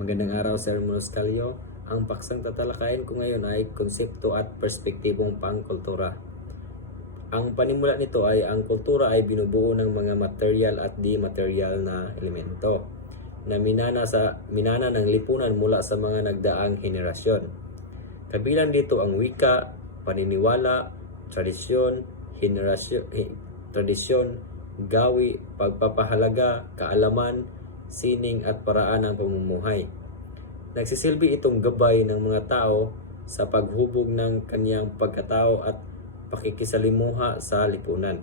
Magandang araw, Sir Monoscalio. Ang paksang tatalakayin ko ngayon ay konsepto at perspektibong pangkultura. Ang panimula nito ay ang kultura ay binubuo ng mga material at di-material na elemento na minana ng lipunan mula sa mga nagdaang henerasyon. Kabilang dito ang wika, paniniwala, tradisyon, gawi, pagpapahalaga, kaalaman, sining at paraan ng pamumuhay. Nagsisilbi itong gabay ng mga tao sa paghubog ng kaniyang pagkatao at pakikisalimuha sa lipunan.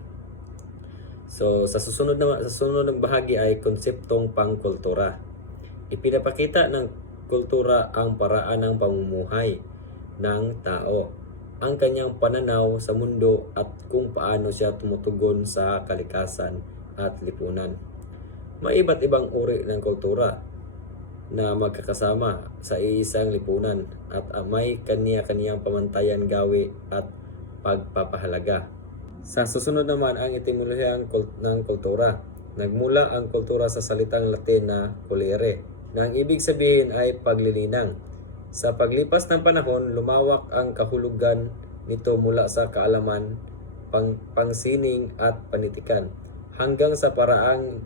So sa susunod ng bahagi ay konseptong pangkultura. Ipinapakita ng kultura ang paraan ng pamumuhay ng tao, ang kanyang pananaw sa mundo at kung paano siya tumutugon sa kalikasan at lipunan. May iba't ibang uri ng kultura na magkakasama sa iisang lipunan at may kaniya-kaniyang pamantayan, gawi at pagpapahalaga. Sa susunod naman ang etimolohiya ng kultura. Nagmula ang kultura sa salitang Latin na colere, na ang ibig sabihin ay paglilinang. Sa paglipas ng panahon, lumawak ang kahulugan nito mula sa kaalaman, pangsining at panitikan, hanggang sa paraang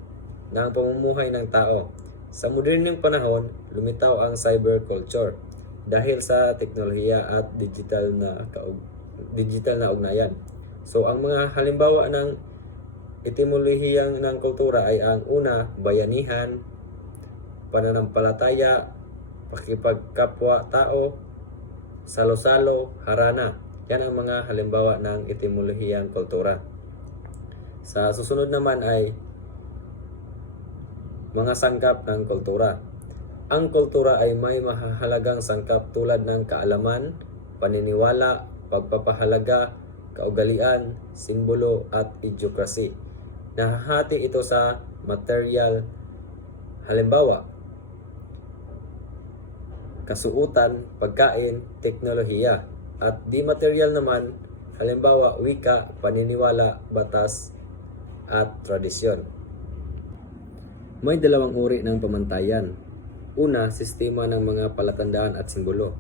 ng pamumuhay ng tao. Sa modernong panahon, lumitaw ang cyberculture dahil sa teknolohiya at digital na ugnayan. So ang mga halimbawa ng etimolehiyang ng kultura ay ang una, bayanihan, pananampalataya, pakipagkapwa-tao, salo-salo, harana. Yan ang mga halimbawa ng etimolehiyang kultura. Sa susunod naman ay mga sangkap ng kultura. Ang kultura ay may mahalagang sangkap tulad ng kaalaman, paniniwala, pagpapahalaga, kaugalian, simbolo at idiokrasi. Nahahati ito sa material, halimbawa, kasuotan, pagkain, teknolohiya, at di material naman, halimbawa, wika, paniniwala, batas, at tradisyon. May dalawang uri ng pamantayan. Una, sistema ng mga palatandaan at simbolo.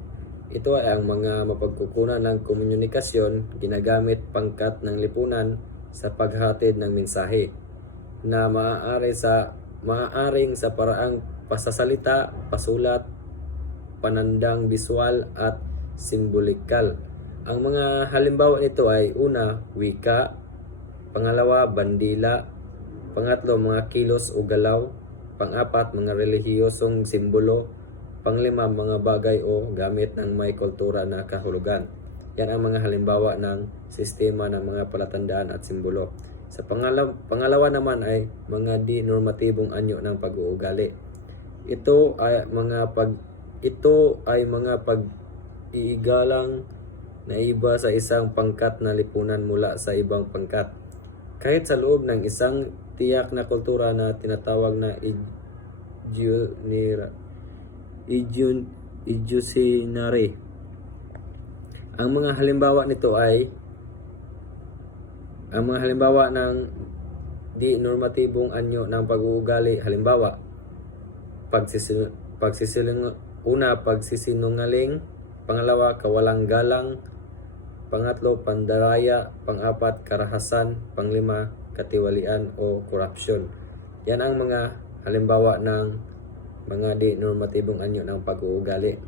Ito ay ang mga mapagkukunan ng komunikasyon ginagamit pangkat ng lipunan sa paghatid ng mensahe na maaaring sa paraang pasasalita, pasulat, panandang biswal at simbolikal. Ang mga halimbawa nito ay una, wika, pangalawa, bandila, pangatlo, mga kilos o galaw, pang-apat, mga relihiyosong simbolo, panglima, mga bagay o gamit ng may kultura na kahulugan. Yan ang mga halimbawa ng sistema ng mga palatandaan at simbolo. Sa pangalawa naman ay mga di-normatibong anyo ng pag-uugali. Ito ay mga pag-iigalang na iba sa isang pangkat na lipunan mula sa ibang pangkat. Kahit sa loob ng isang tiyak na kultura na tinatawag na idiosyncrasy. Ang mga halimbawa nito ay ang mga halimbawa ng di-normatibong anyo ng pag-uugali. Halimbawa, pagsisinungaling, pangalawa, kawalang galang, pangatlo, pandaraya, pang-apat, karahasan, panglima, katiwalian o korupsyon. Yan ang mga halimbawa ng mga di-normatibong anyo ng pag-uugali.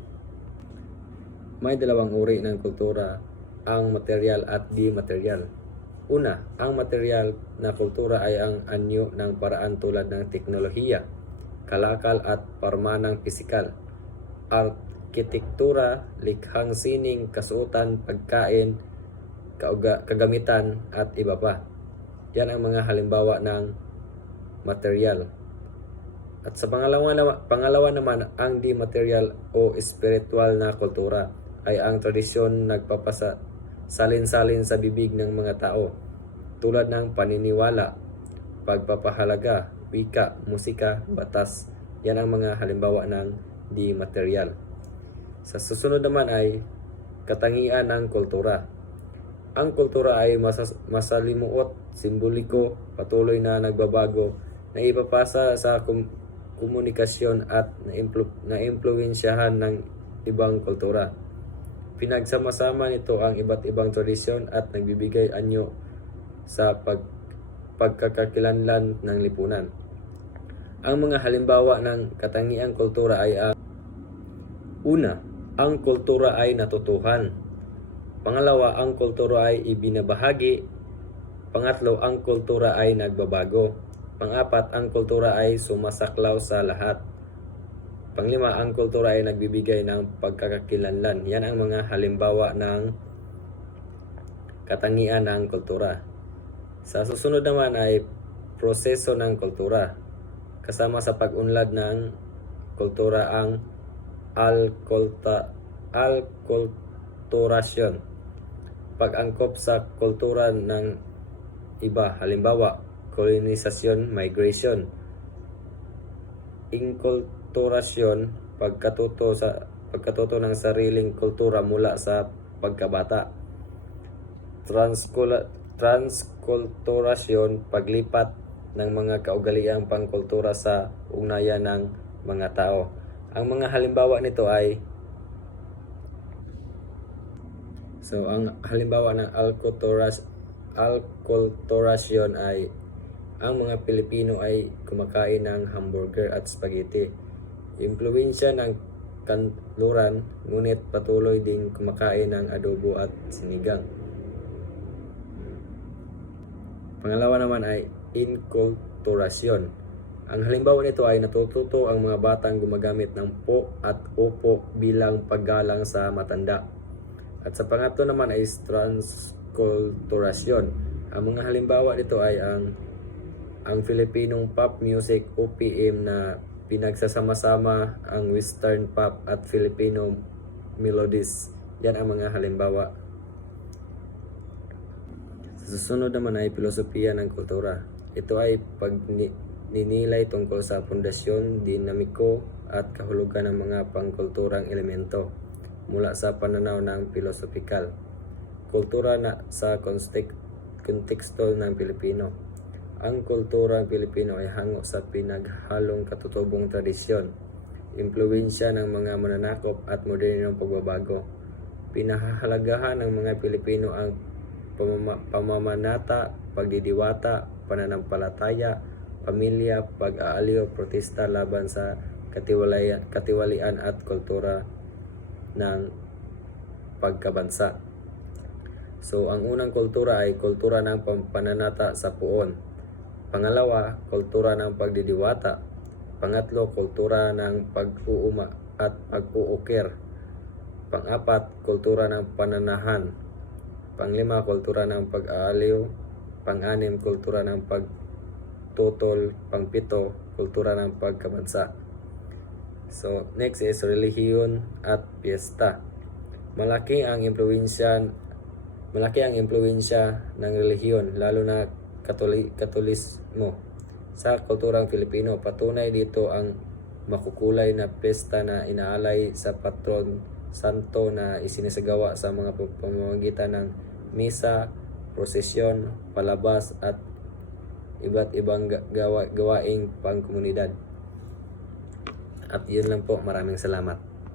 May dalawang uri ng kultura, ang material at di-material. Una, ang material na kultura ay ang anyo ng paraan tulad ng teknolohiya, kalakal at parmanang pisikal, arkitektura, likhang sining, kasuotan, pagkain, kagamitan at iba pa. Yan ang mga halimbawa ng material. At sa pangalawa naman, ang di-material o spiritual na kultura ay ang tradisyon salin-salin sa bibig ng mga tao tulad ng paniniwala, pagpapahalaga, wika, musika, batas. Yan ang mga halimbawa ng di-material. Sa susunod naman ay katangian ng kultura. Ang kultura ay masalimuot, simboliko, patuloy na nagbabago, na ipapasa sa komunikasyon at naimpluwensyahan ng ibang kultura. Pinagsama-sama nito ang iba't ibang tradisyon at nagbibigay anyo sa pagkakakilanlan ng lipunan. Ang mga halimbawa ng katangiang kultura ay una, ang kultura ay natutuhan. Pangalawa, ang kultura ay ibinabahagi. Pangatlo, ang kultura ay nagbabago. Pang-apat, ang kultura ay sumasaklaw sa lahat. Panglima, ang kultura ay nagbibigay ng pagkakakilanlan. Yan ang mga halimbawa ng katangian ng kultura. Sa susunod naman ay proseso ng kultura. Kasama sa pag-unlad ng kultura ang alkulturasyon. Pag-angkop sa kultura ng iba, halimbawa, kolonisasyon, migration. Inkulturasyon, pagkatuto ng sariling kultura mula sa pagkabata. Transkulturasyon, paglipat ng mga kaugaliang pangkultura sa ugnayan ng mga tao. Ang mga halimbawa nito ay ang halimbawa ng alkulturasyon ay ang mga Pilipino ay kumakain ng hamburger at spaghetti. Impluwensya ng kanluran, ngunit patuloy ding kumakain ng adobo at sinigang. Pangalawa naman ay inkulturasyon. Ang halimbawa nito ay natututo ang mga batang gumagamit ng po at opo bilang paggalang sa matanda. At sa pangatlo naman ay transkulturasyon. Ang mga halimbawa nito ay ang Filipinong pop music OPM na pinagsasama-sama ang Western pop at Filipino melodies. Yan ang mga halimbawa. Sa susunod naman ay filosofiya ng kultura. Ito ay pagninilay tungkol sa pundasyon, dinamiko at kahulugan ng mga pangkulturang elemento mula sa pananaw ng filosofikal. Kultura na sa konteksto ng Pilipino. Ang kultura ng Pilipino ay hango sa pinaghalong katutubong tradisyon, impluwensya ng mga mananakop at modernong pagbabago. Pinahahalagahan ng mga Pilipino ang pamamanata, pagdidiwata, pananampalataya, pamilya, pag-aaliw, protesta laban sa katiwalian at kultura ng pagkabansa. So, ang unang kultura ay kultura ng pananata sa puon. Pangalawa, kultura ng pagdidiwata. Pangatlo, kultura ng pag-uuma at pag-uukir. Pang-apat, kultura ng pananahan. Panglima, kultura ng pag-aaliw. Pang-anim, kultura ng pagtutol. Pang-pito, kultura ng pagkabansa. So, next is relihiyon at piyesta. Malaki ang impluwensya ng relihiyon, lalo na Katolismo sa kulturang Filipino. Patunay dito ang makukulay na piyesta na inaalay sa patron santo na isinasagawa sa mga pamamagitan ng misa, prosesyon, palabas at iba't ibang gawaing pangkomunidad. At yun lang po. Maraming salamat.